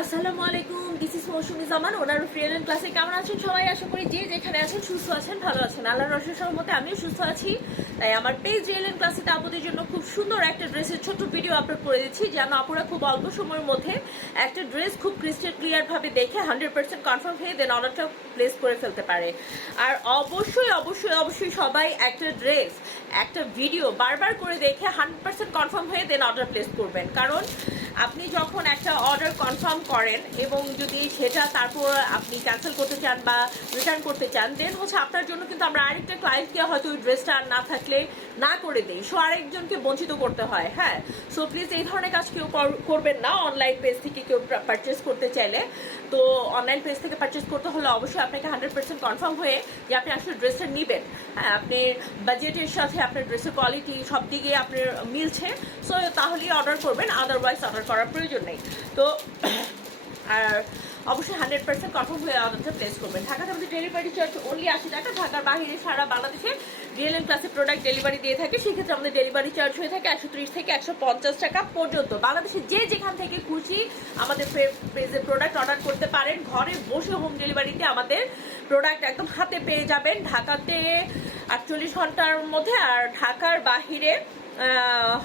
আসসালামু আলাইকুম, this is Mousumi Zaman, owner freelance ক্লাসে। কেমন আছেন সবাই? আশা করি যে যেখানে আছেন সুস্থ আছেন, ভালো আছেন। আল্লাহর অশেষ রহমতে আমিও সুস্থ আছি। তাই আমার পেজ রিয়েলেন ক্লাসেতে আপনাদের জন্য খুব সুন্দর একটা ড্রেসের ছোট্ট ভিডিও আপলোড করে দিচ্ছি, যেন আপনারা খুব অল্প সময়ের মধ্যে একটা ড্রেস খুব ক্রিস্টাল ক্লিয়ার ভাবে দেখে 100% কনফার্ম হয়ে দেন অর্ডারটা প্লেস করে ফেলতে পারে। আর অবশ্যই অবশ্যই অবশ্যই সবাই একটা ড্রেস একটা ভিডিও বারবার করে দেখে 100% কনফার্ম হয়ে দেন অর্ডার প্লেস করবেন। কারণ আপনি যখন একটা অর্ডার কনফার্ম করেন এবং যদি সেটা তারপর আপনি ক্যান্সেল করতে চান বা রিটার্ন করতে চান, দেন হচ্ছে আপনার জন্য কিন্তু আমরা আরেকটা ক্লায়েন্টকে হয়তো ওই ড্রেসটা আর না থাকলে না করে দিই, সো আরেকজনকে বঞ্চিত করতে হয়। হ্যাঁ, সো প্লিজ এই ধরনের কাজ কেউ করবেন না। অনলাইন পেজ থেকে কেউ পারচেস করতে চাইলে, তো অনলাইন পেজ থেকে পারচেস করতে হলে অবশ্যই আপনাকে 100% কনফার্ম হয়ে যে আপনি আসলে ড্রেসটা নেবেন। হ্যাঁ, আপনি বাজেটের সাথে আপনার ড্রেসের কোয়ালিটি সব দিকে আপনার মিলছে, সো তাহলেই অর্ডার করবেন, আদারওয়াইজ অর্ডার করার প্রয়োজন নেই। তো আর অবশ্যই 100% কনফার্ম হয়ে অর্ডারটা প্লেস করবেন। ঢাকাতে আমাদের ডেলিভারি চার্জ অনলি 80 টাকা। ঢাকার বাইরে সারা বাংলাদেশে রিয়েলেন ক্লাসে প্রোডাক্ট ডেলিভারি দিয়ে থাকে, সেক্ষেত্রে আমাদের ডেলিভারি চার্জ হয়ে থাকে 130 থেকে 150 টাকা পর্যন্ত। বাংলাদেশে যে যেখান থেকে খুশি আমাদের পেজে প্রোডাক্ট অর্ডার করতে পারেন। ঘরে বসে হোম ডেলিভারিতে আমাদের প্রোডাক্ট একদম হাতে পেয়ে যাবেন। ঢাকাতে 48 ঘন্টার মধ্যে, আর ঢাকার বাহিরে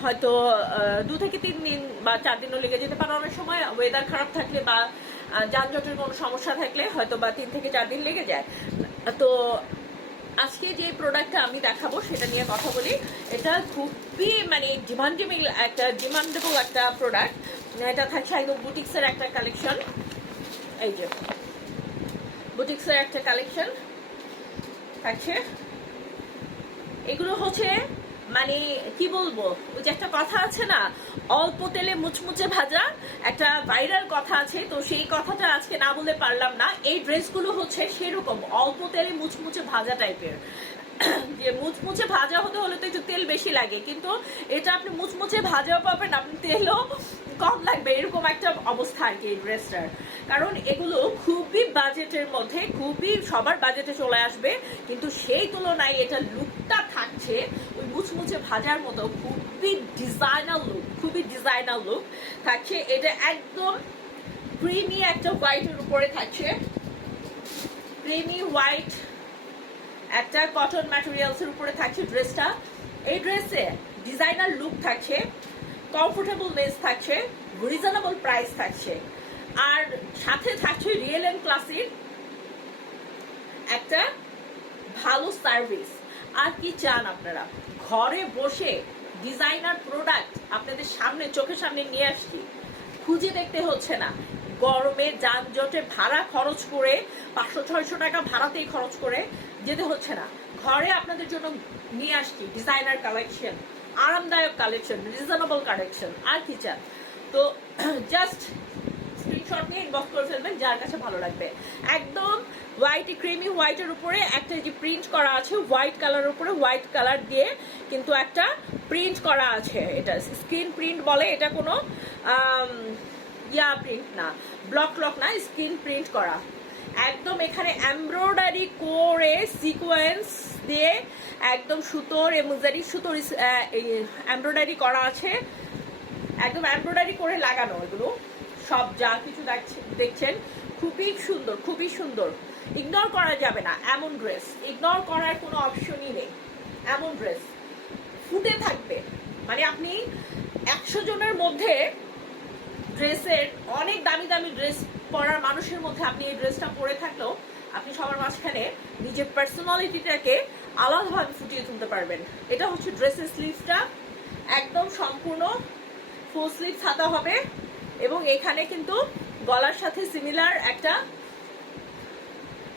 হয়তো 2 থেকে 3 দিন বা 4 দিনও লেগে যেতে পারে। অনেক সময় ওয়েদার খারাপ থাকলে বা যানজটের কোনো সমস্যা থাকলে হয়তো বা 3 থেকে 4 দিন লেগে যায়। তো আজকে যে প্রোডাক্টটা আমি দেখাবো সেটা নিয়ে কথা বলি। এটা খুবই ডিমান্ডেবল একটা প্রোডাক্ট। এটা থাকছে একদম বুটিক্সের একটা কালেকশন। এই যে বুটিক্সের একটা কালেকশন থাকছে। এগুলো হচ্ছে মানে কি বলবো, ওই যে একটা কথা আছে না, অল্প তেলে মুচমুচে ভাজা, একটা ভাইরাল কথা আছে, তো সেই কথাটা আজকে না বলে পারলাম না। এই ড্রেসগুলো হচ্ছে সেরকম অল্প তেলে মুচমুচে ভাজা টাইপের। যে মুচমুচে ভাজা হতে হলে তো একটু তেল বেশি লাগে, কিন্তু এটা আপনি মুচমুচে ভাজাও পাবেন, আপনি তেলও কম লাগবে, এরকম একটা অবস্থা আর কি এই ড্রেসটার। কারণ এগুলো খুবই বাজেটের মধ্যে, খুবই সবার বাজেটে চলে আসবে, কিন্তু সেই তুলনায় এটা লুকটা থাকছে ওই মুচমুচে ভাজার মতো, খুবই ডিজাইনার লুক থাকছে। এটা একদম ক্রিমি একটা হোয়াইটের উপরে থাকছে, ক্রিমি হোয়াইট একটা কটন ম্যাটেরিয়ালস এর উপরে থাকছে ড্রেসটা। এই ড্রেসে ডিজাইনার লুক থাকছে, কমফোর্টেবলনেস থাকছে, রিজনেবল প্রাইস থাকছে, আর সাথে থাকছে রিয়েলেন ক্লাসিক একটা ভালো সার্ভিস। আর কি চান আপনারা? ঘরে বসে ডিজাইনার প্রোডাক্ট আপনাদের সামনে চোখের সামনে নিয়ে আসছি, খুঁজে দেখতে হচ্ছে না। গরমে যানজটে ভাড়া খরচ করে 500-600 টাকা ভাড়াতেই খরচ করে যেতে হচ্ছে না। ঘরে আপনাদের জন্য নিয়ে আসছি ডিজাইনার কালেকশন, আরামদায়ক কালেকশন, রিজনেবল কালেকশন। আর কি চান? তো জাস্ট স্ক্রিনশট নিয়ে ইনবক্স করে ফেলবেন যার কাছে ভালো লাগবে। একদম হোয়াইট, ক্রিমি হোয়াইটের উপরে একটা যে প্রিন্ট করা আছে, হোয়াইট কালারের উপরে হোয়াইট কালার দিয়ে কিন্তু একটা প্রিন্ট করা আছে। এটা স্ক্রিন প্রিন্ট বলে, এটা কোনো প্রিন্ট না, ব্লক না, স্ক্রিন প্রিন্ট করা। একদম এখানে এমব্রয়ডারি করে সিকোয়েন্স দিয়ে একদম সুতোর এমব্রয়ডারি করা আছে, একদম এমব্রয়ডারি করে লাগানো। এগুলো সব যা কিছু দেখছেন খুবই সুন্দর, খুবই সুন্দর। ইগনোর করা যাবে না এমন ড্রেস, ইগনোর করার কোনো অপশনই নেই। এমন ড্রেস ফুটে থাকবে, মানে আপনি 100 জনের মধ্যে ড্রেসের অনেক দামি দামি ড্রেস পরার মানুষের মধ্যে আপনি এই ড্রেসটা পরে থাকলেও আপনি সবার মাঝখানে নিজের পার্সোনালিটিটাকে আলাদাভাবে ফুটিয়ে তুলতে পারবেন। এটা হচ্ছে ড্রেসের স্লিভসটা, একদম সম্পূর্ণ ফুল স্লিভ হাতা হবে, এবং এখানে কিন্তু গলার সাথে সিমিলার একটা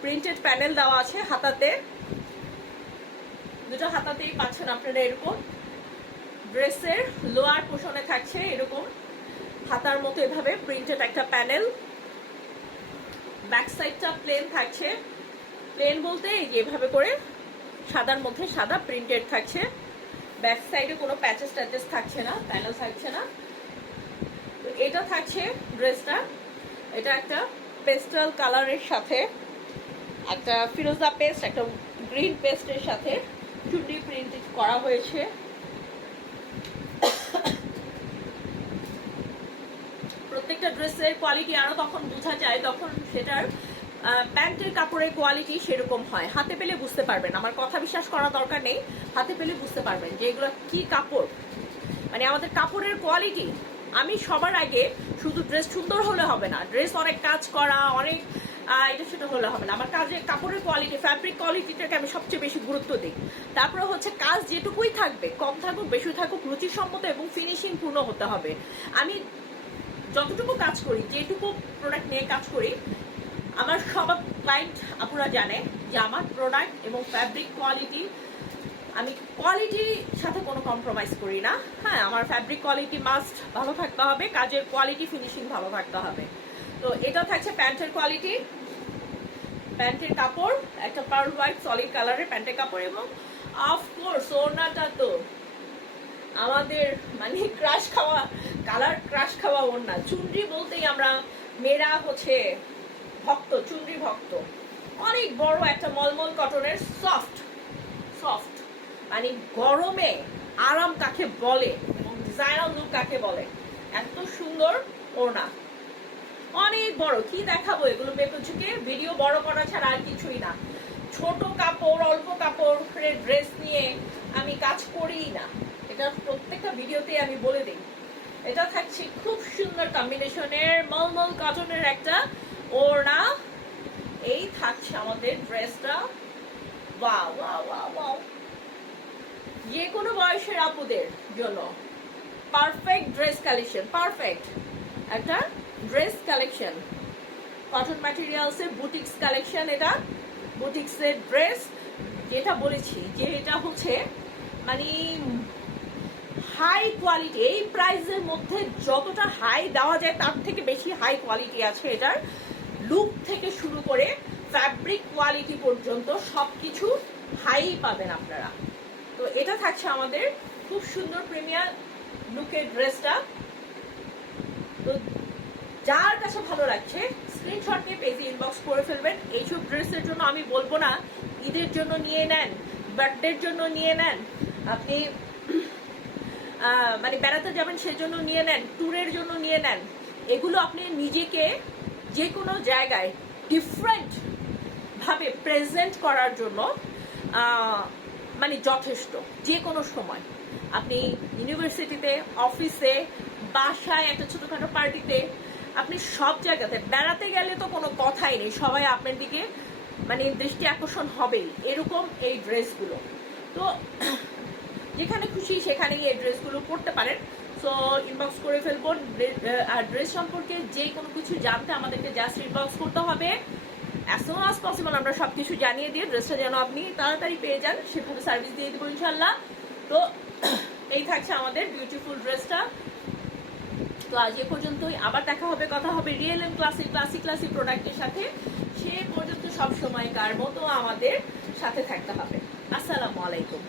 প্রিন্টেড প্যানেল দেওয়া আছে হাতাতে। দুটো হাতাতেই পাচ্ছেন আপনারা এরকম। ড্রেসের লোয়ার পোর্শনে থাকছে এরকম হাতার মতো এভাবে প্রিন্টেড একটা প্যানেল। ব্যাক সাইডটা প্লেন থাকছে, প্লেন বলতে এভাবে করে সাদার মধ্যে সাদা প্রিন্টেড থাকছে। ব্যাক সাইডে কোনো প্যাচেস ট্যাচেস থাকছে না, প্যানেল থাকছে না। তো এটা থাকছে ড্রেসটা। এটা একটা পেস্টাল কালারের সাথে একটা ফিরোজা পেস্ট, একটা গ্রিন পেস্টের সাথে চুন্ডি প্রিন্ট করা হয়েছে। প্রত্যেকটা ড্রেসের কোয়ালিটি আরো তখন বোঝা যায়, তখন সেটার প্যান্টের কাপড়ের কোয়ালিটি সেরকম হয়। হাতে পেলে বুঝতে পারবেন, আমার কথা বিশ্বাস করার দরকার নেই, হাতে পেলে বুঝতে পারবেন যে এগুলো কি কাপড়। মানে আমাদের কাপড়ের কোয়ালিটি, আমি সবার আগে শুধু ড্রেস সুন্দর হলে হবে না, ড্রেস অনেক কাজ করা, অনেক এটা সেটা হলে হবে না। আমার কাজের কাপড়ের কোয়ালিটি, ফ্যাব্রিক কোয়ালিটিটাকে আমি সবচেয়ে বেশি গুরুত্ব দিই। তারপরে হচ্ছে কাজ যেটুকুই থাকবে, কম থাকুক বেশি থাকুক, রুচিসম্মত এবং ফিনিশিং পূর্ণ হতে হবে। আমি যতটুকু কাজ করি, যেটুকু প্রোডাক্ট নিয়ে কাজ করি, আমার সব ক্লায়েন্ট আপুরা জানে যে আমার প্রোডাক্ট এবং ফ্যাব্রিক কোয়ালিটি, আমি কোয়ালিটির সাথে কোনো কম্প্রোমাইজ করি না। হ্যাঁ, আমার ফ্যাব্রিক কোয়ালিটি মাস্ট ভালো থাকতে হবে, কাজের কোয়ালিটি ফিনিশিং ভালো থাকতে হবে। তো এটা থাকছে প্যান্টের কোয়ালিটি, প্যান্টের কাপড় একটা পার্ল হোয়াইট সলিড কালারের প্যান্টের কাপড়, এবং অফকোর্স ওড়নাটা তো আমাদের মানে ক্রাশ খাওয়া কালার, ক্রাশ খাওয়া ওড়না। চুনরি বলতেই আমরা মেয়েরা হচ্ছে ভক্ত, চুনরি ভক্ত। অনেক বড় একটা মলমল কটনের সফট সফট, মানে গরমে আরাম কাকে বলে এবং ডিজাইনার লুক কাকে বলে, এত সুন্দর ওড়না, অনেক বড়। কি দেখাবো এগুলো বেকুচুকে, ভিডিও বড় করা ছাড়া আর কিছুই না। ছোট কাপড়, অল্প কাপড়ের ড্রেস নিয়ে আমি কাজ করিই না, এটা প্রত্যেকটা ভিডিওতে আমি বলে দিই। এটা থাকছে খুব সুন্দর কম্বিনেশনের মলমল কটনের একটা ওড়না। এই থাকছে আমাদের ড্রেসটা, ওয়াও ওয়াও ওয়াও ওয়াও, যে কোনো বয়সের আপুদের জন্য পারফেক্ট ড্রেস কালেকশন, পারফেক্ট একটা ড্রেস কালেকশন। কটন ম্যাটেরিয়ালসের বুটিক্স কালেকশন, এটা বুটিক্সের ড্রেস। যেটা বলেছি যে এটা হচ্ছে মানে হাই কোয়ালিটি, এই প্রাইসের মধ্যে যতটা হাই দেওয়া যায় তার থেকে বেশি হাই কোয়ালিটি আছে এটার। লুক থেকে শুরু করে ফ্যাব্রিক কোয়ালিটি পর্যন্ত সবকিছু হাই পাবেন আপনারা। তো এটা থাকছে আমাদের খুব সুন্দর প্রিমিয়ার লুকের ড্রেসটা। তো যার কাছে ভালো লাগছে স্ক্রিনশট নিয়ে পেজে ইনবক্স করে ফেলবেন। এইসব ড্রেসের জন্য আমি বলবো না ঈদের জন্য নিয়ে নেন, বার্থডের জন্য নিয়ে নেন, আপনি মানে বেড়াতে যাবেন সেজন্য নিয়ে নেন, ট্যুরের জন্য নিয়ে নেন। এগুলো আপনি নিজেকে যে কোনো জায়গায় ডিফারেন্ট ভাবে প্রেজেন্ট করার জন্য মানে যথেষ্ট। যে কোনো সময় আপনি ইউনিভার্সিটিতে, অফিসে, বাসায়, একটা ছোটখাটো পার্টিতে, আপনি সব জায়গাতে বেড়াতে গেলে তো কোনো কথাই নেই, সবাই আপনার দিকে মানে দৃষ্টি আকর্ষণ হবেই, এরকম এই ড্রেসগুলো। তো যেখানে খুশি সেখানেই এই ড্রেসগুলো পরতে পারেন। সো ইনবক্স করে ফেলবো। আর ড্রেস সম্পর্কে যে কোনো কিছু জানতে আমাদেরকে জাস্ট ইনবক্স করতে হবে। অ্যাজ সুন অ্যাজ পসিবল আমরা সবকিছু জানিয়ে দিয়ে ড্রেসটা যেন আপনি তাড়াতাড়ি পেয়ে যান সেভাবে সার্ভিস দিয়ে দেবো ইনশাল্লাহ। তো এই থাকছে আমাদের বিউটিফুল ড্রেসটা। তো আজ এ পর্যন্তই, আবার দেখা হবে, কথা হবে রিয়েল এন্ড ক্লাসিক ক্লাসিক প্রোডাক্টের সাথে। সে পর্যন্ত সব সময়কার মতো আমাদের সাথে থাকতে হবে। আসসালামু আলাইকুম।